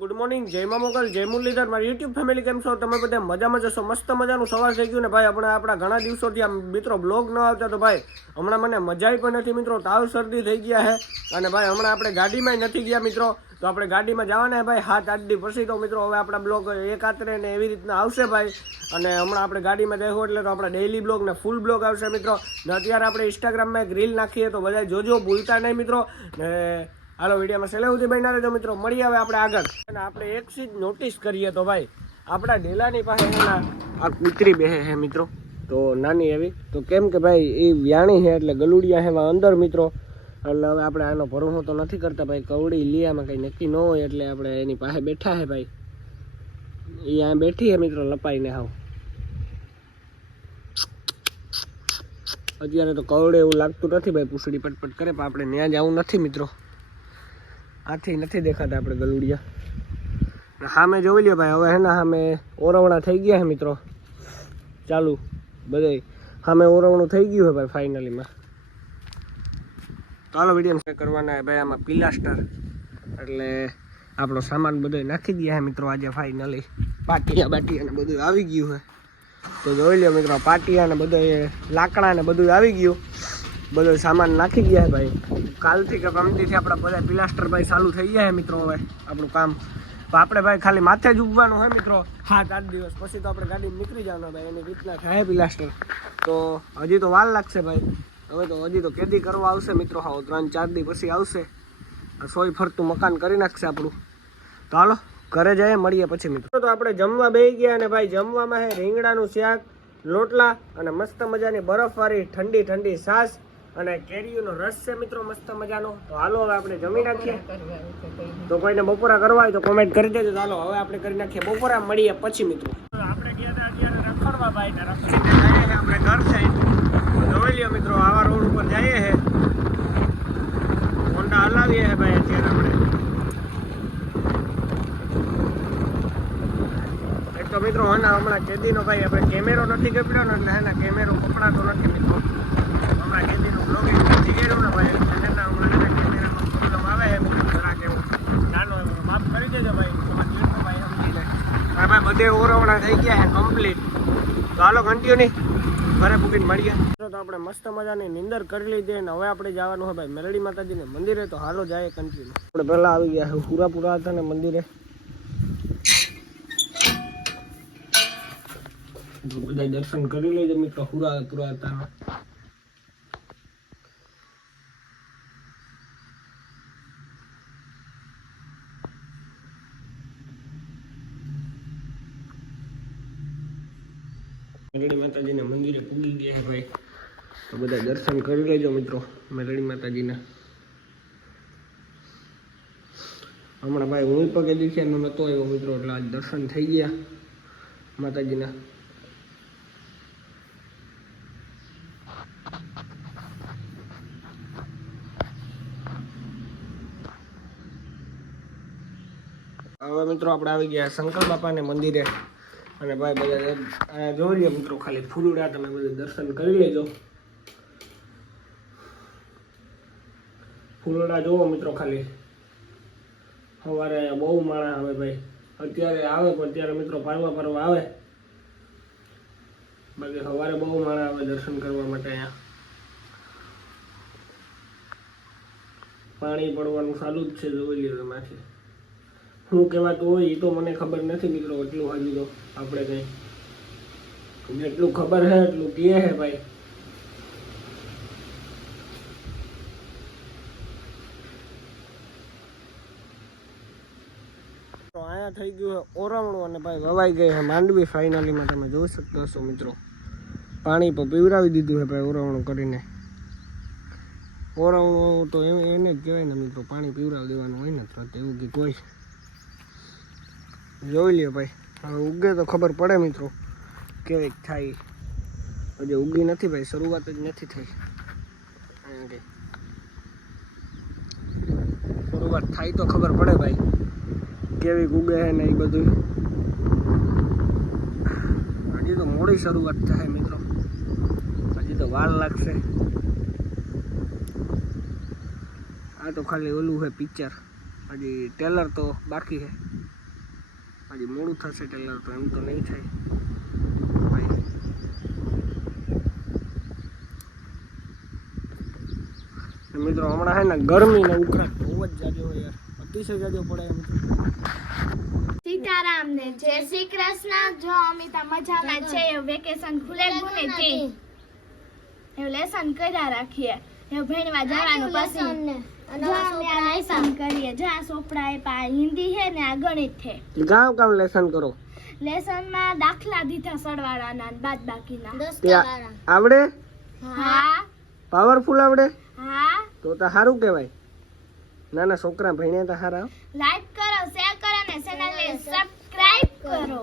Good morning, જય મા મોગલ, જય મુરલીધર, મારી યુટ્યુબ ફેમિલી કેમ છો? તમે બધા મજામાં જશો? મસ્ત મજાનું સવાર થઈ ગયું ને ભાઈ. આપણા ઘણા દિવસોથી આ મિત્રો બ્લોગ ન આવતા તો ભાઈ હમણાં મને મજા પણ નથી મિત્રો. તાવ શરદી થઈ ગયા છે અને ભાઈ હમણાં આપણે ગાડીમાં નથી ગયા મિત્રો. તો આપણે ગાડીમાં જવાના ભાઈ 7-8 દી પછી. તો મિત્રો હવે આપણા બ્લોગ એકાત્રે ને એવી રીતના આવશે ભાઈ. અને હમણાં આપણે ગાડીમાં જઈશું એટલે તો આપણા ડેઇલી બ્લોગ ને ફૂલ બ્લોગ આવશે મિત્રો. ને અત્યારે આપણે ઇન્સ્ટાગ્રામમાં એક રીલ નાખીએ તો બધા જોજો, ભૂલતા નહીં મિત્રો. ને હાલો વિડીયોમાં છેલ્લે સુધી બન્યા રહેજો મિત્રો. મળીએ હવે આપણે આગળ. અને આપણે એક ચીજ નોટિસ કરીએ તો ભાઈ આપણા ડેલાની પાસે આ કૂતરી બેસે છે મિત્રો. તો નાની એવી તો કેમ કે ભાઈ એ વ્યાણી છે એટલે ગલુડિયા છે અંદર મિત્રો. એટલે હવે આપણે આનો ભરોસો તો નથી કરતા ભાઈ. કવડી લીયામાં કંઈ નક્કી ન હોય એટલે આપણે એની પાસે બેઠા છે ભાઈ. એ અહીંયા બેઠી છે મિત્રો લપાઈને હાવ. અત્યારે તો કવડે એવું લાગતું નથી ભાઈ. પૂછડી પટપટ કરે પણ આપણે ત્યાં જવું નથી મિત્રો. આથી નથી દેખાતા આપણે ગલુડિયા. સામે જોઈ લ્યો ભાઈ. હવે હે ને સામે ઓરવણા થઈ ગયા છે મિત્રો. ચાલુ બધે સામે ઓરવણું થઈ ગયું છે ભાઈ ફાઇનલીમાં. તો હાલો વિડીયો કરવાના ભાઈ આમાં પિલાસ્ટર. એટલે આપણો સામાન બધો નાખી દઈએ મિત્રો આજે ફાઇનલી. પાટિયા ને બધું આવી ગયું છે. તો જોઈ લ્યો મિત્રો પાટિયા ને બધું લાકડા ને બધું આવી ગયું. બધો સામાન નાખી ગયા ભાઈ. કાલથી કે ગમતીથી આપણા બધા પિલાસ્ટર ભાઈ ચાલુ થઈ ગયા છે મિત્રો. હવે આપણું કામ તો આપણે ભાઈ ખાલી માથે જ ઉગવાનું હોય મિત્રો. 7-8 દિવસ પછી તો આપણે ગાડી નીકળી જવાનું ભાઈ. એની રીતના થાય પિલાસ્ટર. તો હજી તો વાર લાગશે ભાઈ. હવે તો હજી તો કેદી કરવા આવશે મિત્રો. હા 3-4 દી પછી આવશે. સોય ફરતું મકાન કરી નાખશે આપણું. તો હાલો ઘરે જઈએ, મળીએ પછી મિત્રો. તો આપણે જમવા બેસી ગયા અને ભાઈ જમવામાં છે રીંગણાનું શાક, લોટલા અને મસ્ત મજાની બરફવાળી ઠંડી ઠંડી છાશ અને કેરીઓનો રસ છે મિત્રો મસ્ત મજાનો. તો હાલો હવે આપણે જમી નાખીએ. તો કોઈને બપોરા કરવા હોય તો કોમેન્ટ કરી દેજો. ચાલો હવે આપણે કરી નાખીએ બપોરા, મળીએ પછી મિત્રો. આપણે ગયા હતા અત્યારે રખડવા ભાઈ ને રખડીને જઈએ આપણે ઘર સાઈડ. જોઈ લ્યો મિત્રો આવા રોડ ઉપર જઈએ છે. હોન્ડા હલાવીએ છે ભાઈ અત્યારે આપણે. એક તો મિત્રો હમણાં કેદીનો ભાઈ આપણે કેમેરો નથી કપડ્યો ને એટલે એના કેમેરો પકડાતો નથી મિત્રો. હમણાં કેદીનું બ્લોગિંગ નથી કર્યું ને ભાઈ. એના હમણાં કેમેરાનો પ્રોબ્લેમ આવે છે જરાક એવું નાનો એવો. માફ કરી દેજો ભાઈ. ભાઈ સમજી જાય ભાઈ. બધે ઓરવણા થઈ ગયા છે કમ્પ્લીટ. તો હાલો કન્ટિન્યુ ઘરે પૂકીને મળીએ. તો આપણે મસ્ત મજાની નીંદર કરી લીધી અને હવે આપણે જવાનું હોય ભાઈ મેલડી માતાજીને મંદિરે. તો હાલો જાય કન્ટિન્યુ. આપણે પહેલા આવી ગયા છે પૂરા હતા ને મંદિરે. બધા દર્શન કરી લેજો મિત્રો. પૂરા હતા. મેલડી માતાજીને મંદિરે પૂગી ગયા છે ભાઈ. તો બધા દર્શન કરી લેજો મિત્રો મેલડી માતાજીના. હમણાં ભાઈ હું પગે દીખ્યાનો નહોતો આવ્યો મિત્રો. એટલે આજ દર્શન થઈ ગયા માતાજીના. હવે મિત્રો આપણે આવી ગયા શંકર બાપાને મંદિરે. અને ભાઈ બધા જોઈ લો મિત્રો ખાલી ફૂલડા તમે બધું દર્શન કરી લેજો. ફૂલડા જોવો મિત્રો ખાલી. સવારે બહુ માણસ આવે ભાઈ. અત્યારે આવે પણ અત્યારે મિત્રો ફરવા આવે. બાકી સવારે બહુ માણસ આવે દર્શન કરવા માટે. અહીંયા પાણી પડવાનું ચાલુ જ છે. જોઈ લ્યો તમારે શું કહેવાતું હોય એ તો મને ખબર નથી મિત્રો. એટલું હજુ તો આપણે કંઈ જેટલું ખબર છે એટલું કહે છે ભાઈ. તો અહીંયા થઈ ગયું ઓરવણું અને ભાઈ વવાઈ ગઈ છે માંડવી ફાઇનલીમાં. તમે જોઈ શકતા હશો મિત્રો. પાણી પણ પીવડાવી દીધું છે ભાઈ ઓરવણું કરીને. ઓરવણું તો એને જ કહેવાય ને મિત્રો. પાણી પીવડાવી દેવાનું હોય ને તો એવું કંઈક હોય. જોઈ લ્યો ભાઈ. હવે ઉગે તો ખબર પડે મિત્રો કેવી થાય. હજી ઉગી નથી ભાઈ. શરૂઆત જ નથી થઈ. શરૂઆત થાય તો ખબર પડે ભાઈ કેવી ઉગે છે ને એ બધું. હજી તો મોડી શરૂઆત થાય મિત્રો. હજી તો વાર લાગશે. આ તો ખાલી ઓલું છે પિક્ચર. હજી ટેલર તો બાકી છે. હજી મોડું થશે ટેલર તો એમ તો નહીં થાય મિત્રો હમણાં હે ને ગરમી ને ઉકળાટ બહુ જ જાજો હોય યાર અતિશય જાજો પડે મિત્રો સીતારામ ને જય શ્રી કૃષ્ણ જો અમિતા મજામાં છે વેકેશન ખુલે ગુને છે એ લેસન કર્યા રાખીએ એ ભણવા જવાનું પછી જો અમે આ લેસન કરીએ જો આ સોપડા એ પા હિન્દી છે ને આ ગણિત છે ગામ કામ લેસન કરો લેસન માં દાખલા દીધા સરવાળાના ને બાદબાકીના આવડે હા પાવરફુલ આવડે હા તો સારું કહેવાય નાના છોકરા ભણ્યા તો સારા લાઈક કરો શેર કરો ને ચેનલ ને સબસ્ક્રાઇબ કરો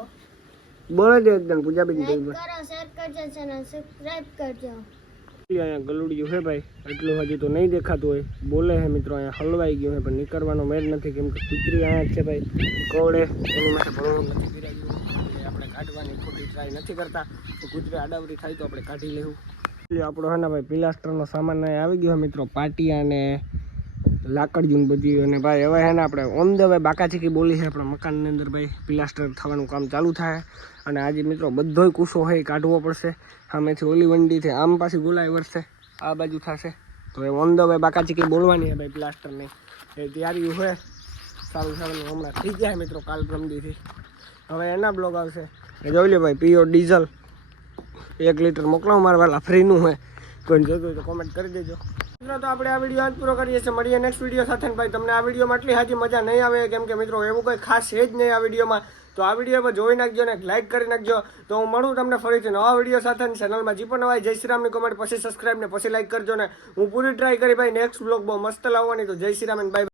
બોલે દે એકદમ પૂજાબેન કરો શેર કરજો ચેનલ સબસ્ક્રાઇબ કરજો અહીંયા ગલુડિયું છે ભાઈ એટલું હજી તો નહીં દેખાતું હોય બોલે છે મિત્રો અહીંયા હલવાઈ ગયું છે પણ નીકળવાનો મેળ નથી કેમ કે કૂતરી અહીંયા જ છે ભાઈ કોવડે એની માટે ભણવું નથી પીરાયું એટલે આપણે કાઢવાની ખોટી ટ્રાય નથી કરતા તો કૂતરી આડાવડી થાય તો આપણે કાઢી લેવું આપણો હે ને ભાઈ પિલાસ્ટરનો સામાન આવી ગયો મિત્રો પાટિયા ને લાકડિયું બધી અને ભાઈ હવે હે ને આપણે ઓન ધ વે બાકાચીકી બોલી છે આપણા મકાનની અંદર ભાઈ પિલાસ્ટર થવાનું કામ ચાલુ થાય અને આજે મિત્રો બધોય કૂસો હોય એ કાઢવો પડશે સામેથી ઓલી વંડીથી આમ પાછી ગોલાઈ વરસે આ બાજુ થશે તો એ ઓન ધ વે બાકાચીકી બોલવાની છે ભાઈ પ્લાસ્ટરની એ તૈયારી હોય સારું સારું હમણાં થઈ જાય મિત્રો કાલ પ્રમદીથી હવે એના બ્લોગ આવશે એ જોઈ લો ભાઈ પીઓ ડીઝલ 1 લીટર મોકલાવો મારા વાલા ફ્રીનું હોય કોઈને જોતું હોય તો કોમેન્ટ કરી દેજો મિત્રો તો આપણે આ વિડીયો આજ પૂરો કરીએ છીએ મળીએ નેક્સ્ટ વિડીયો સાથે ભાઈ તમને આ વિડીયોમાં આટલી હાજી મજા નહીં આવે કેમ કે મિત્રો એવું કંઈ ખાસ છે જ નહીં આ વિડીયોમાં તો આ વિડીયો પર જોઈ નાખજો ને લાઈક કરી નાખજો તો હું મળું તમને ફરીથી નવા વિડીયો સાથે ચેનલમાં જે પણ નવા જય શ્રી રામની કોમેન્ટ પછી સબસ્ક્રાઈબ ને પછી લાઈક કરજો ને હું પૂરી ટ્રાય કરી ભાઈ નેક્સ્ટ બ્લોગ બહુ મસ્ત લાવવાની તો જય શ્રી રામ બાય.